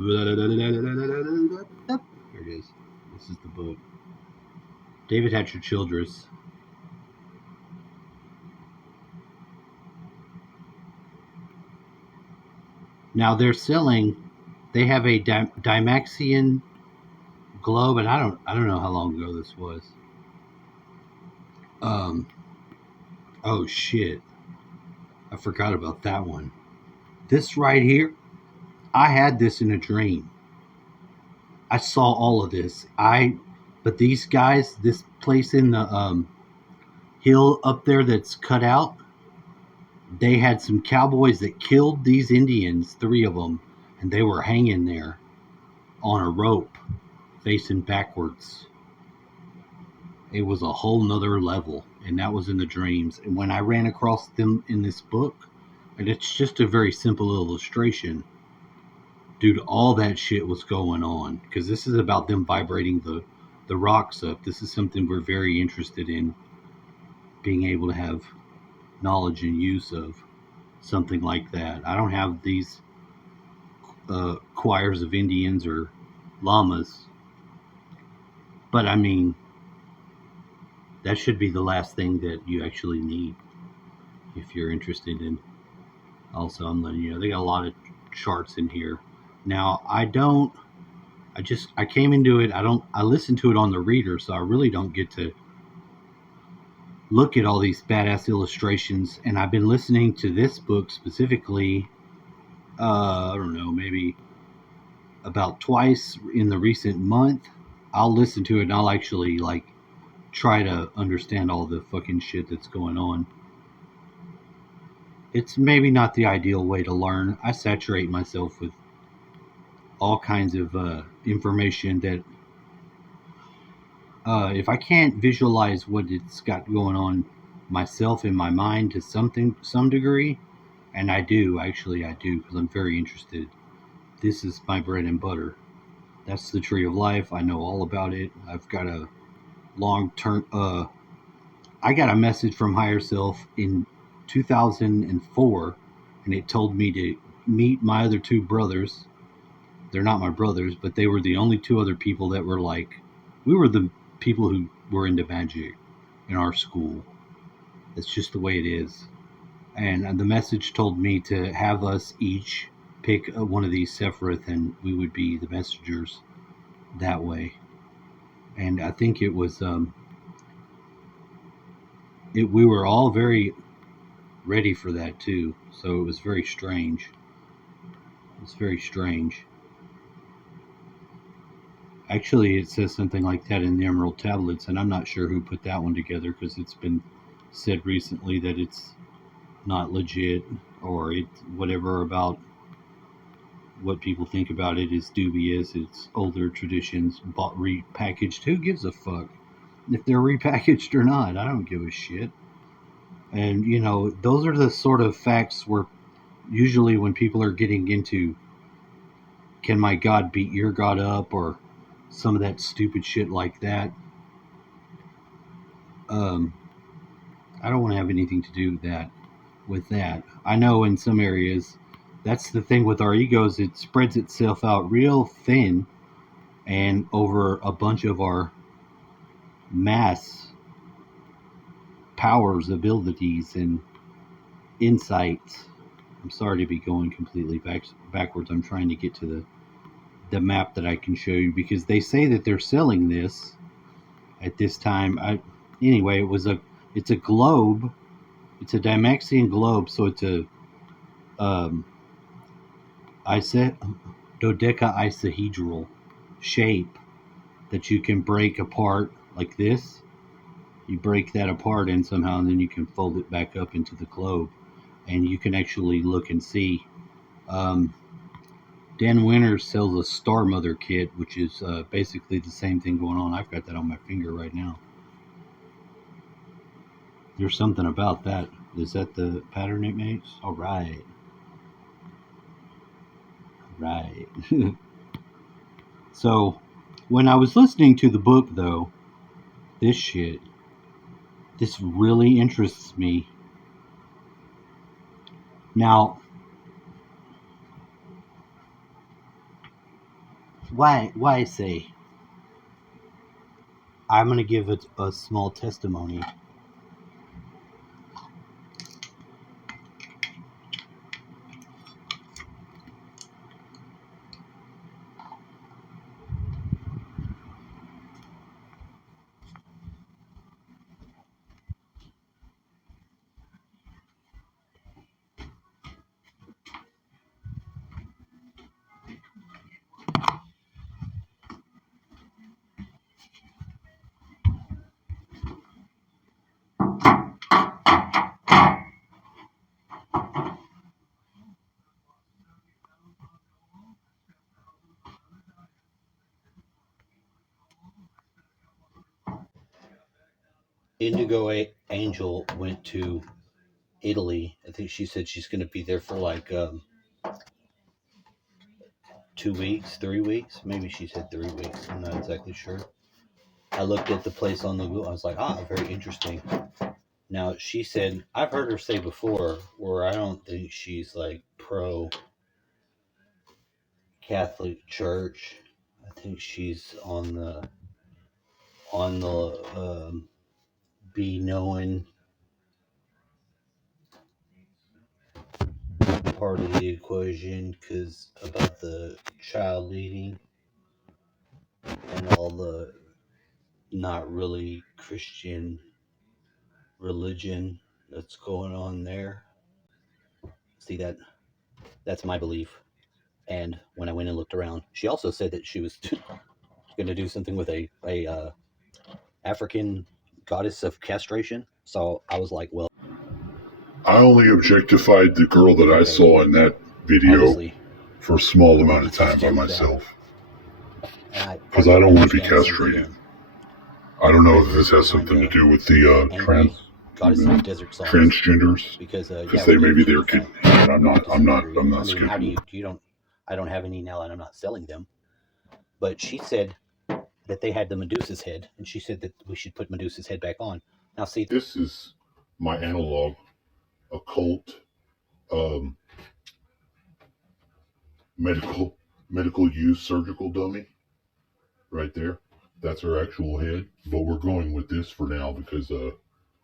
Here it is. This is the book. David Hatcher Childress. Now they're selling. They have a Dymaxian globe, and I don't know how long ago this was. Um. Oh shit! I forgot about that one. This right here. I had this in a dream. I saw all of this. But these guys, this place in the hill up there that's cut out, they had some cowboys that killed these Indians, 3 of them, and they were hanging there on a rope, facing backwards. It was a whole nother level, and that was in the dreams. And when I ran across them in this book, and it's just a very simple illustration, dude, all that shit was going on, because this is about them vibrating the rocks up. This is something we're very interested in, being able to have knowledge and use of something like that. I don't have these choirs of Indians or llamas, but I mean, that should be the last thing that you actually need if you're interested in. Also, I'm letting you know, they got a lot of charts in here. Now, I came into it. I listened to it on the reader, so I really don't get to look at all these badass illustrations. And I've been listening to this book specifically, I don't know, maybe about twice in the recent month. I'll listen to it and I'll actually like try to understand all the fucking shit that's going on. It's maybe not the ideal way to learn. I saturate myself with all kinds of information that if I can't visualize what it's got going on myself in my mind to some degree, and I do because I'm very interested. This is my bread and butter. That's the tree of life. I know all about it. I've got a long term. I got a message from higher self in 2004, and it told me to meet my other 2 brothers. They're not my brothers, but they were the only 2 other people that were like, we were the people who were into magic in our school. It's just the way it is. And the message told me to have us each pick one of these Sephiroth, and we would be the messengers that way. And I think it was, we were all very ready for that too. So it was very strange. It's very strange. Actually, it says something like that in the Emerald Tablets, and I'm not sure who put that one together, because it's been said recently that it's not legit, or it whatever about what people think about it is dubious. It's older traditions, bought repackaged. Who gives a fuck if they're repackaged or not? I don't give a shit. And you know, those are the sort of facts where usually when people are getting into, can my God beat your God up, or some of that stupid shit like that. I don't want to have anything to do with that. I know in some areas, that's the thing with our egos. It spreads itself out real thin, and over a bunch of our mass powers, abilities, and insights. I'm sorry to be going completely backwards. I'm trying to get to the map that I can show you, because they say that they're selling this at this time. Anyway, it's a globe. It's a Dymaxian globe, so it's a dodecahedral shape that you can break apart like this. You break that apart and somehow, and then you can fold it back up into the globe, and you can actually look and see. Dan Winters sells a Star Mother kit, which is basically the same thing going on. I've got that on my finger right now. There's something about that. Is that the pattern it makes? All right. Right. So, when I was listening to the book, though, this really interests me. Now, Why I say I'm gonna give it a small testimony. Angel went to Italy. I think she said she's going to be there for like 2 weeks, 3 weeks. Maybe she said 3 weeks. I'm not exactly sure. I looked at the place on the Google. I was like, very interesting. Now, she said, I've heard her say before, where I don't think she's like pro Catholic Church. I think she's on the be knowing part of the equation, because about the child leading and all the not really Christian religion that's going on there. See, that's my belief. And when I went and looked around, she also said that she was going to do something with a African goddess of castration. So I was like, well, I only objectified the girl that I saw in that video for a small amount of time by myself. Because I don't want to be castrated. I don't know if this has something to do with the transgenders, because they maybe they're kidding. I'm not skeptical. I don't have any now, and I'm not selling them. But she said that they had the Medusa's head, and she said that we should put Medusa's head back on. Now, see, this is my analog occult medical use surgical dummy right there. That's her actual head, but we're going with this for now because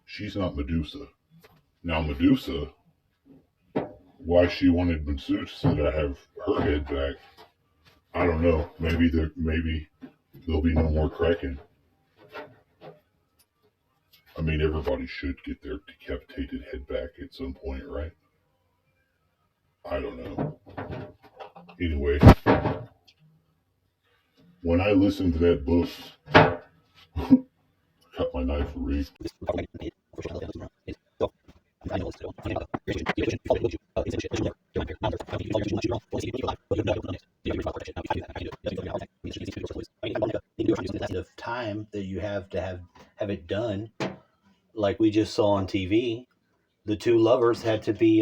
she's not Medusa. Now Medusa, why she wanted Medusa to have her head back, I don't know. Maybe there'll be no more Kraken. I mean, everybody should get their decapitated head back at some point, right? I don't know. Anyway, when I listened to that book, cut my knife for read. Of time that you have to have it done, like we just saw on TV, the two lovers had to be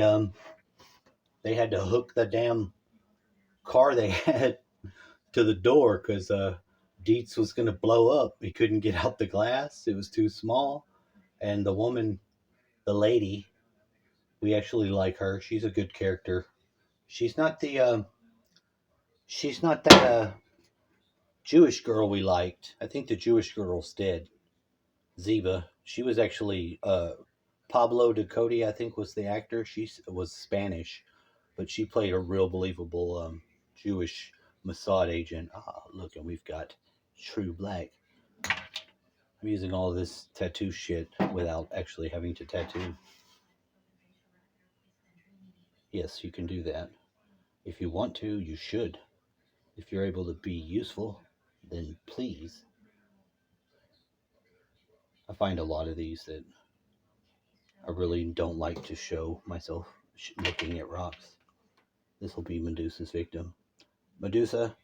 they had to hook the damn car they had to the door because Dietz was going to blow up. He couldn't get out the glass; it was too small. And the woman, the lady, we actually like her. She's a good character. She's not that Jewish girl we liked. I think the Jewish girl's dead. Ziva. She was actually Pablo Ducote, I think, was the actor. She was Spanish, but she played a real believable Jewish Mossad agent. Look, and we've got True Black. I'm using all of this tattoo shit without actually having to tattoo. Yes, you can do that. If you want to, you should. If you're able to be useful, then please. I find a lot of these that I really don't like to show myself looking at rocks. This will be Medusa's victim. Medusa,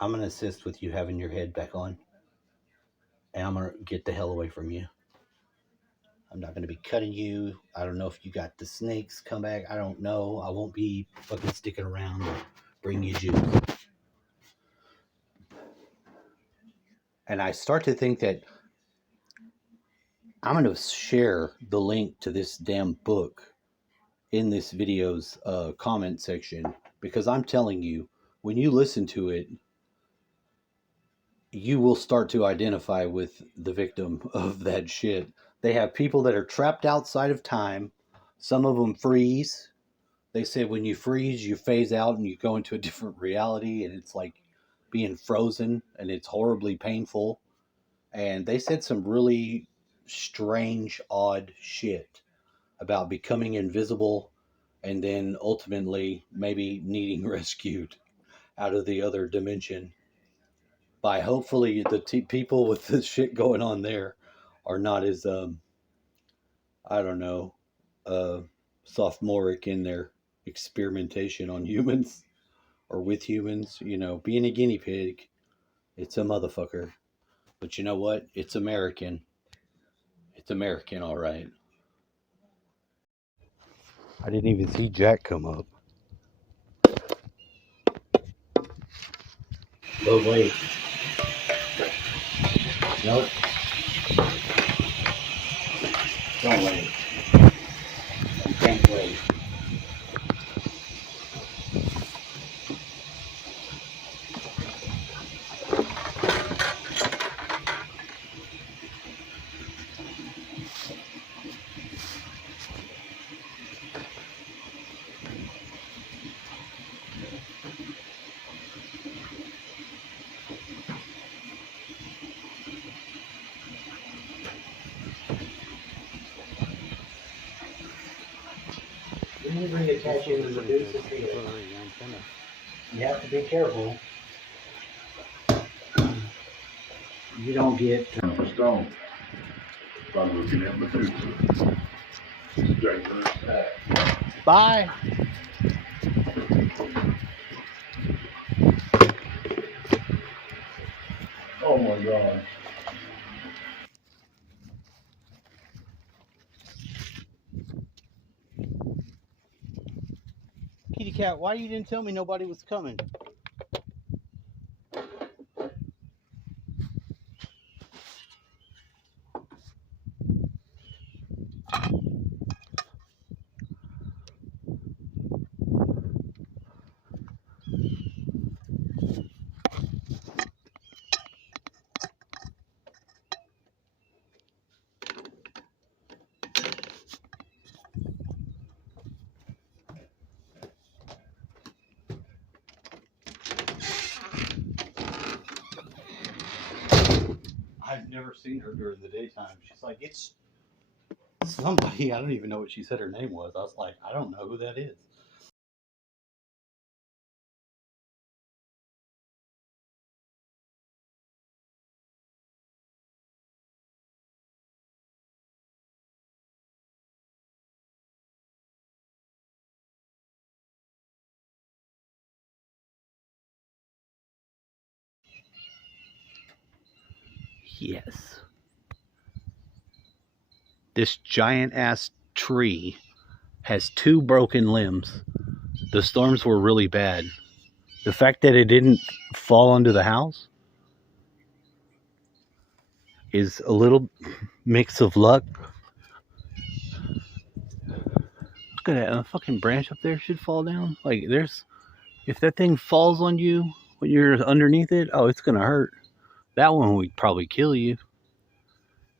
I'm going to assist with you having your head back on. And I'm going to get the hell away from you. I'm not going to be cutting you. I don't know if you got the snakes come back. I don't know. I won't be fucking sticking around or bring you juice. And I start to think that I'm going to share the link to this damn book in this video's comment section, because I'm telling you, when you listen to it, you will start to identify with the victim of that shit. They have people that are trapped outside of time. Some of them freeze. They say when you freeze, you phase out and you go into a different reality, and it's like being frozen, and it's horribly painful. And they said some really strange, odd shit about becoming invisible and then ultimately maybe needing rescued out of the other dimension by hopefully the people with the shit going on there are not as I don't know, uh sophomoric in their experimentation on humans or with humans. You know, being a guinea pig, it's a motherfucker. But you know what? It's American. It's American, all right. I didn't even see Jack come up. Oh wait, nope, don't wait. You can't wait. Whenever you attach into the Medusa field, you have to be careful. You don't get Stone. By looking at Medusa. Dangerous. bye. Oh my God. Kitty cat, why you didn't tell me nobody was coming? I've never seen her during the daytime. She's like, it's somebody. I don't even know what she said her name was. I was like, I don't know who that is. Yes. This giant ass tree has 2 broken limbs. The storms were really bad. The fact that it didn't fall onto the house is a little mix of luck. Look at that. A fucking branch up there should fall down. Like, if that thing falls on you when you're underneath it, oh, it's gonna hurt. That one would probably kill you.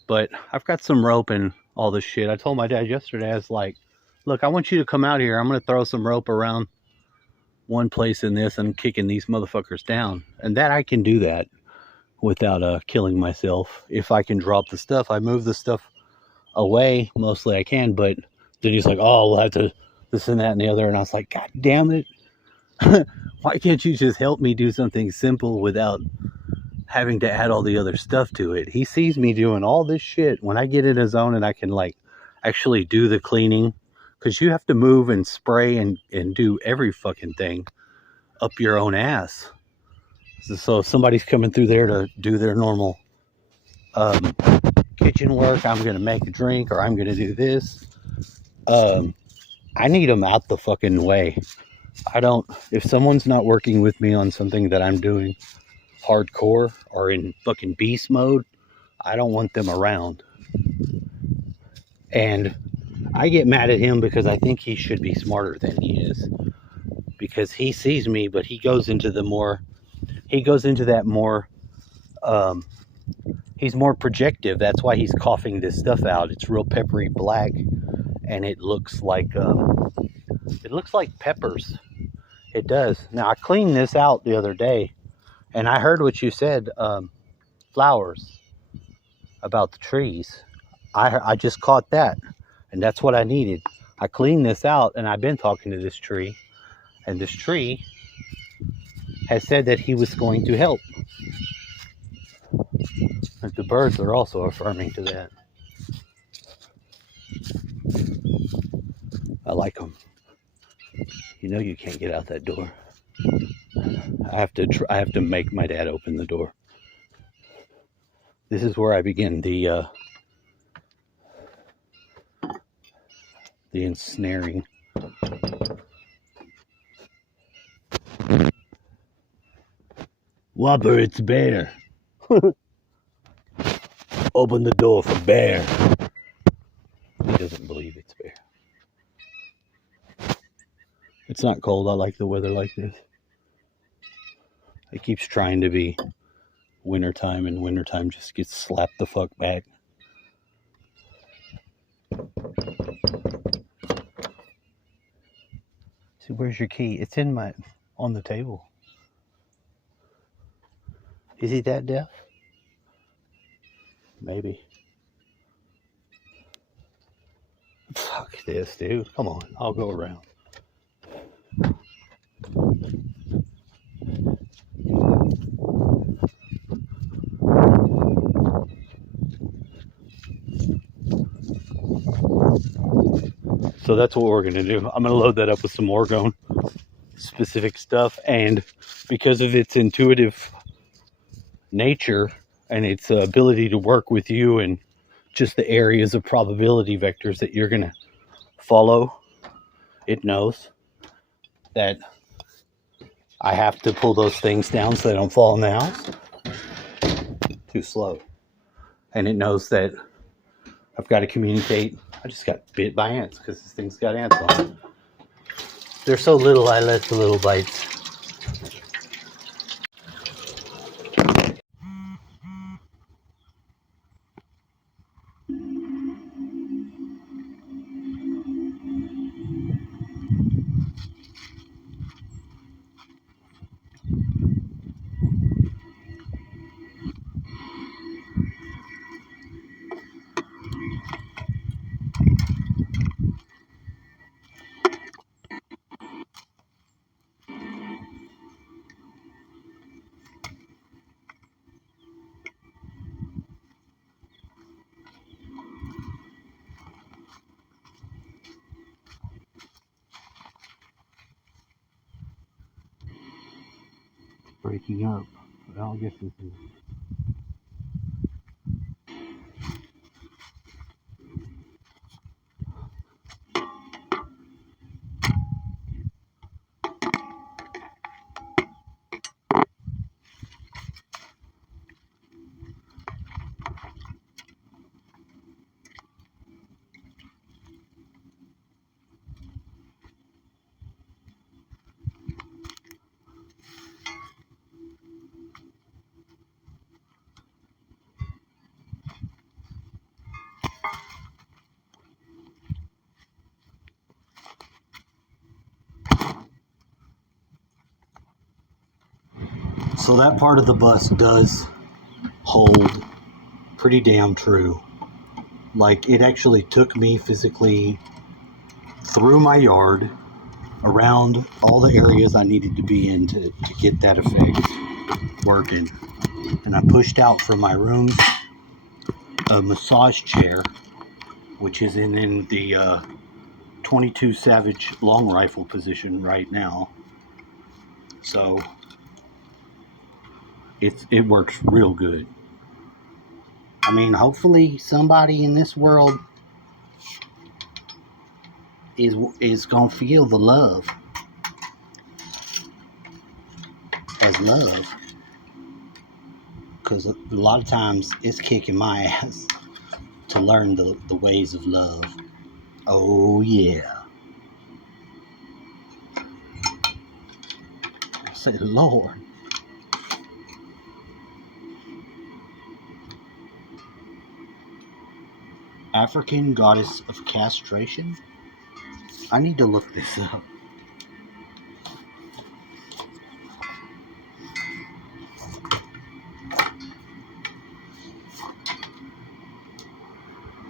But I've got some rope and all this shit. I told my dad yesterday, I was like, look, I want you to come out here. I'm gonna throw some rope around one place in this and kicking these motherfuckers down. And that I can do that without killing myself. If I can drop the stuff, I move the stuff away. Mostly I can, but then he's like, oh, we'll have to this and that and the other. And I was like, God damn it. Why can't you just help me do something simple without having to add all the other stuff to it? He sees me doing all this shit when I get in a zone and I can like actually do the cleaning, because you have to move and spray and do every fucking thing up your own ass. So if somebody's coming through there to do their normal kitchen work, I'm gonna make a drink or I'm gonna do this, I need them out the fucking way. If someone's not working with me on something that I'm doing hardcore or in fucking beast mode, I don't want them around. And I get mad at him because I think he should be smarter than he is, because he sees me, but he goes into that more he's more projective. That's why he's coughing this stuff out. It's real peppery black, and it looks like peppers. It does. Now I cleaned this out the other day, and I heard what you said. Flowers about the trees. I just caught that, and that's what I needed. I cleaned this out, and I've been talking to this tree, and this tree has said that he was going to help. And the birds are also affirming to that. I like them. You know you can't get out that door. I have to make my dad open the door. This is where I begin the ensnaring. Whopper, it's Bear. Open the door for Bear. He doesn't believe it's Bear. It's not cold. I like the weather like this. It keeps trying to be wintertime, and wintertime just gets slapped the fuck back. See, where's your key? It's on the table. Is he that deaf? Maybe. Fuck this, dude. Come on, I'll go around. So that's what we're going to do. I'm going to load that up with some Gorgon specific stuff, and because of its intuitive nature and its ability to work with you and just the areas of probability vectors that you're going to follow, it knows that I have to pull those things down so they don't fall in the house. Too slow. And it knows that I've got to communicate. I just got bit by ants because this thing's got ants on it. They're so little, I let the little bites. Breaking up. Well, I guess this is. So that part of the bus does hold pretty damn true. Like, it actually took me physically through my yard, around all the areas I needed to be in to get that effect working. And I pushed out from my room a massage chair, which is in the 22 Savage long rifle position right now. So it works real good. I mean, hopefully somebody in this world is gonna feel the love as love, because a lot of times it's kicking my ass to learn the ways of love. Oh yeah. I said, Lord. African goddess of castration? I need to look this up.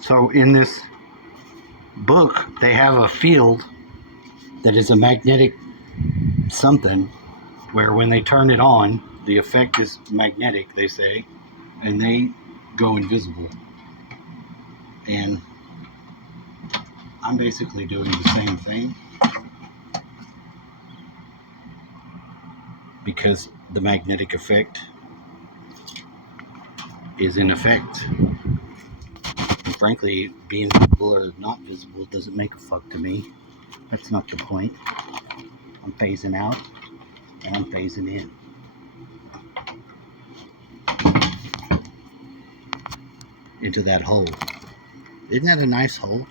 So in this book, they have a field that is a magnetic something where when they turn it on, the effect is magnetic, they say, and they go invisible. And I'm basically doing the same thing because the magnetic effect is in effect. And frankly, being visible or not visible doesn't make a fuck to me. That's not the point. I'm phasing out and I'm phasing in. Into that hole. Isn't that a nice hole?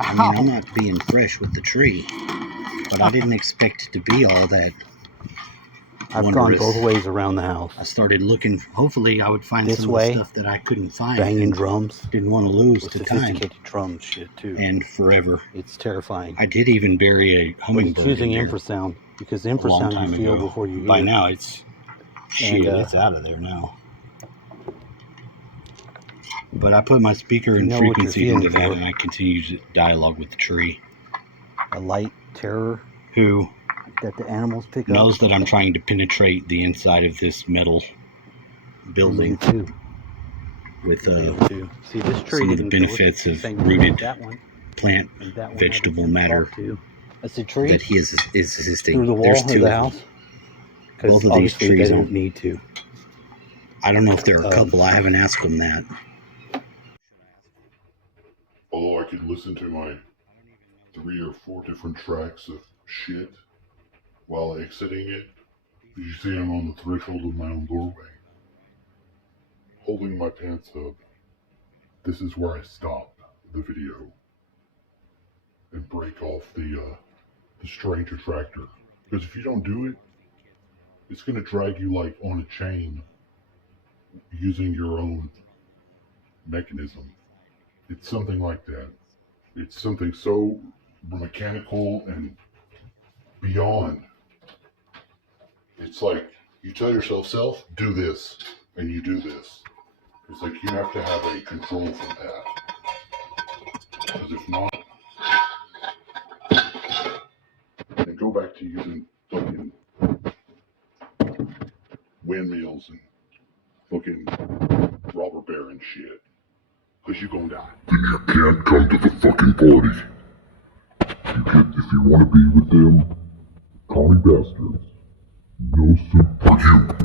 I mean, I'm not being fresh with the tree, but I didn't expect it to be all that I've wondrous. gone both ways around the house. I started looking. Hopefully, I would find This some way, of the stuff that I couldn't find. banging drums. Didn't want to lose With to time sophisticated drum shit too. and forever. It's terrifying. I did even bury a But hummingbird it's using in there infrasound because a long infrasound time you feel ago. before you hear. By now, it's shit. And, It's out of there now. But I put my speaker and know what you're frequency into feeling that, for. and I continue to dialogue with the tree, A light terror who that the animals pick knows up. that I'm trying to penetrate the inside of this metal building Too. with See, this tree some of the didn't benefits go of same way as rooted that one, plant and that one vegetable I didn't matter talk to. That's a tree that he is existing. through the wall There's of two the of them. house. Both of these Obviously trees they are. don't need to. I don't know if they're a couple. I haven't asked them that. Although I could listen to my 3 or 4 different tracks of shit while exiting it. You see, I'm on the threshold of my own doorway, holding my pants up. This is where I stop the video and break off the strange attractor. Because if you don't do it, it's going to drag you like on a chain using your own mechanism. It's something like that. It's something so mechanical and beyond. It's like you tell yourself, self, do this, and you do this. It's like you have to have a control for that. Because if not, then go back to using fucking windmills and fucking robber baron shit. Because you're gonna die. Then you can't come to the fucking party. If you want to be with them, commie bastards, no soup for you.